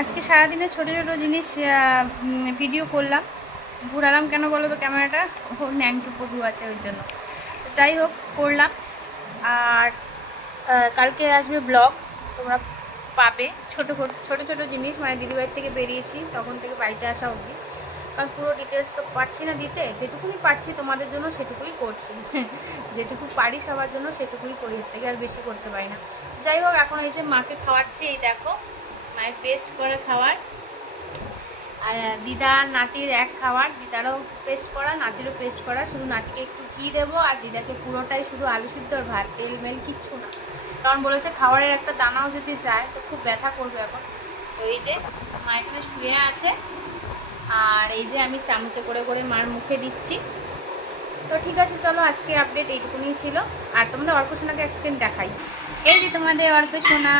আজকে সারাদিনে ছোটো ছোটো জিনিস ভিডিও করলাম। ঘুরালাম কেন বলো তো, ক্যামেরাটা ওর ন্যাংটু পটু আছে ওই জন্য। তো যাই হোক, করলাম। আর কালকে আসবে ব্লগ, তোমরা পাবে ছোটো ছোটো ছোটো জিনিস, মানে দিদিবাড়ির থেকে বেরিয়েছি তখন থেকে বাড়িতে আসা অবধি। কারণ পুরো ডিটেলস তো পারছি না দিতে, যেটুকুনি পারছি তোমাদের জন্য সেটুকুই করছি। যেটুকু পারি সবার জন্য সেটুকুই করি, এর থেকে আর বেশি করতে পারি না। যাই হোক, এখন এই যে মাকে খাওয়াচ্ছি, এই দেখো মায়ের পেস্ট করা খাবার। আর দিদার নাতির এক খাবার, দিদারও পেস্ট করা, নাতিরও পেস্ট করা। শুধু নাতিকে একটু ঘি দেবো, আর দিদাকে পুরোটাই শুধু আলু সিদ্ধ আর ভাত, তেল মেল কিচ্ছু না। কারণ বলেছে খাবারের একটা দানাও যদি যায় তো খুব ব্যথা করবে এখন। তো এই যে মা এখানে শুয়ে আছে, আর এই যে আমি চামচে করে করে মার মুখে দিচ্ছি। তো ঠিক আছে, চলো আজকে আপডেট এইটুকুনি ছিল। আর তোমাদের অর্ক সোনাকে এক সেকেন্ড দেখাই। এই যে তোমাদের অর্ক সোনা।